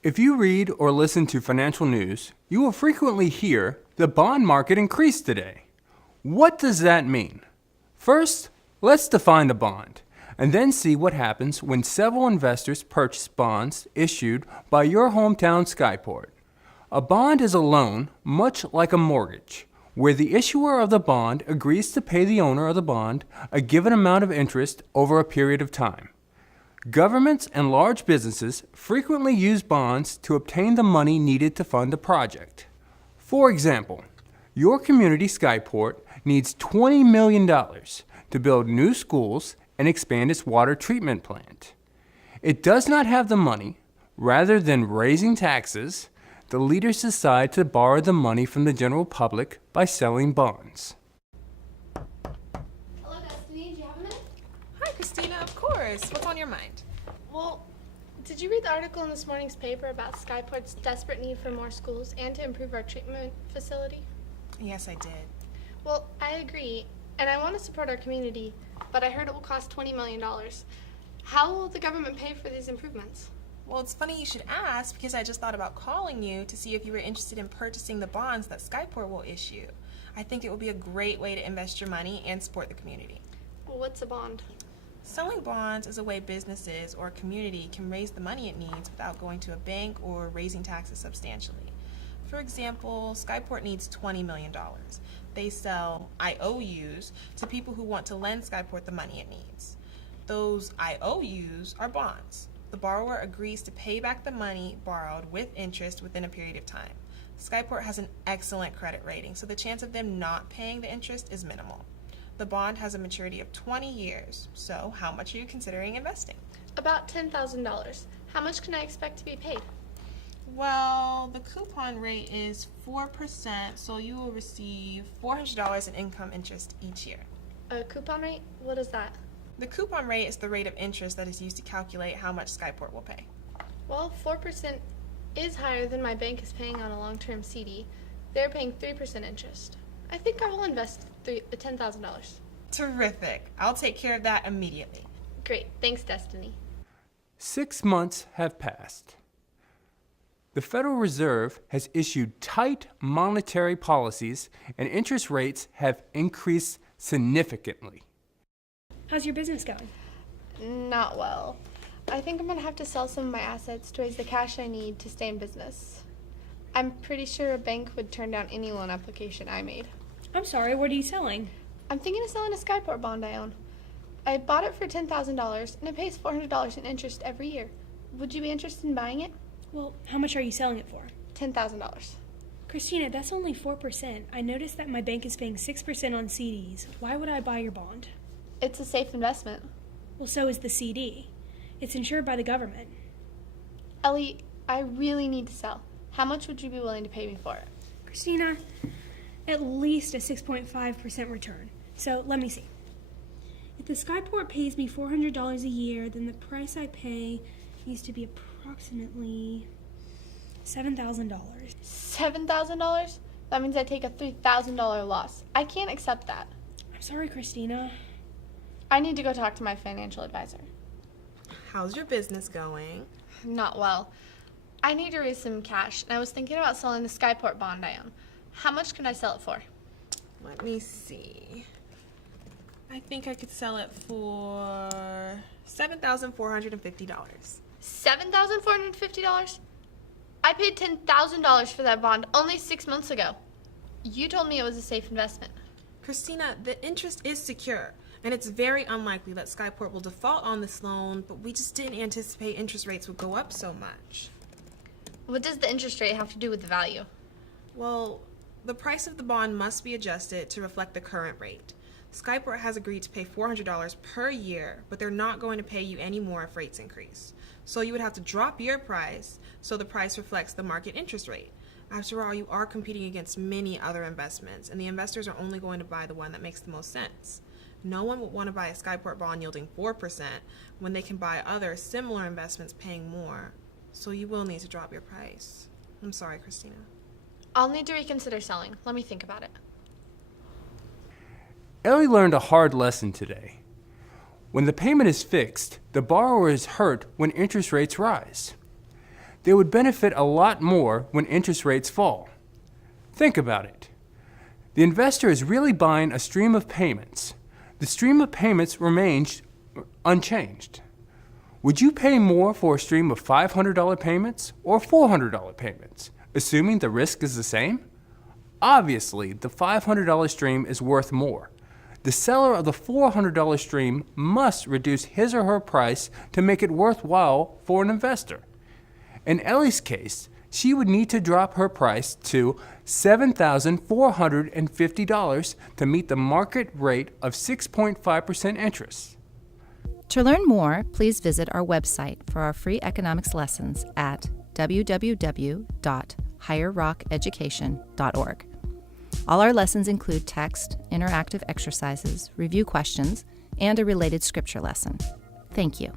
If you read or listen to financial news, you will frequently hear the bond market increased today. What does that mean? First, let's define a bond, and then see what happens when several investors purchase bonds issued by your hometown Skyport. A bond is a loan, much like a mortgage, where the issuer of the bond agrees to pay the owner of the bond a given amount of interest over a period of time. Governments and large businesses frequently use bonds to obtain the money needed to fund a project. For example, your community Skyport needs $20 million to build new schools and expand its water treatment plant. It does not have the money. Rather than raising taxes, the leaders decide to borrow the money from the general public by selling bonds. Hello, Destiny. Do you have a minute? Hi, Christina. Of course. What's on your mind? Well, did you read the article in this morning's paper about Skyport's desperate need for more schools and to improve our treatment facility? Yes, I did. Well, I agree, and I want to support our community, but I heard it will cost $20 million. How will the government pay for these improvements? Well, it's funny you should ask because I just thought about calling you to see if you were interested in purchasing the bonds that Skyport will issue. I think it would be a great way to invest your money and support the community. Well, what's a bond? Selling bonds is a way businesses or a community can raise the money it needs without going to a bank or raising taxes substantially. For example, Skyport needs $20 million. They sell IOUs to people who want to lend Skyport the money it needs. Those IOUs are bonds. The borrower agrees to pay back the money borrowed with interest within a period of time. Skyport has an excellent credit rating, so the chance of them not paying the interest is minimal. The bond has a maturity of 20 years, so how much are you considering investing? About $10,000. How much can I expect to be paid? Well, the coupon rate is 4%, so you will receive $400 in income interest each year. A coupon rate? What is that? The coupon rate is the rate of interest that is used to calculate how much Skyport will pay. Well, 4% is higher than my bank is paying on a long-term CD. They're paying 3% interest. I think I will invest $10,000. Terrific. I'll take care of that immediately. Great. Thanks, Destiny. 6 months have passed. The Federal Reserve has issued tight monetary policies and interest rates have increased significantly. How's your business going? Not well. I think I'm going to have to sell some of my assets to raise the cash I need to stay in business. I'm pretty sure a bank would turn down any loan application I made. I'm sorry, what are you selling? I'm thinking of selling a Skyport bond I own. I bought it for $10,000 and it pays $400 in interest every year. Would you be interested in buying it? Well, how much are you selling it for? $10,000. Christina, that's only 4%. I noticed that my bank is paying 6% on CDs. Why would I buy your bond? It's a safe investment. Well, so is the CD. It's insured by the government. Ellie, I really need to sell. How much would you be willing to pay me for it? Christina, at least a 6.5% return. So let me see. If the Skyport pays me $400 a year, then the price I pay needs to be approximately $7,000. $7,000? That means I take a $3,000 loss. I can't accept that. I'm sorry, Christina. I need to go talk to my financial advisor. How's your business going? Not well. I need to raise some cash, and I was thinking about selling the Skyport bond I own. How much can I sell it for? Let me see. I think I could sell it for $7,450. $7,450? I paid $10,000 for that bond only 6 months ago. You told me it was a safe investment. Christina, the interest is secure, and it's very unlikely that Skyport will default on this loan, but we just didn't anticipate interest rates would go up so much. What does the interest rate have to do with the value? Well, the price of the bond must be adjusted to reflect the current rate. Skyport has agreed to pay $400 per year, but they're not going to pay you any more if rates increase. So you would have to drop your price so the price reflects the market interest rate. After all, you are competing against many other investments, and the investors are only going to buy the one that makes the most sense. No one would want to buy a Skyport bond yielding 4% when they can buy other similar investments paying more. So you will need to drop your price. I'm sorry, Christina. I'll need to reconsider selling. Let me think about it. Ellie learned a hard lesson today. When the payment is fixed, the borrower is hurt when interest rates rise. they would benefit a lot more when interest rates fall. Think about it. The investor is really buying a stream of payments. The stream of payments remains unchanged. Would you pay more for a stream of $500 payments or $400 payments, assuming the risk is the same? Obviously, the $500 stream is worth more. The seller of the $400 stream must reduce his or her price to make it worthwhile for an investor. In Ellie's case, she would need to drop her price to $7,450 to meet the market rate of 6.5% interest. To learn more, please visit our website for our free economics lessons at www.higherrockeducation.org. All our lessons include text, interactive exercises, review questions, and a related scripture lesson. Thank you.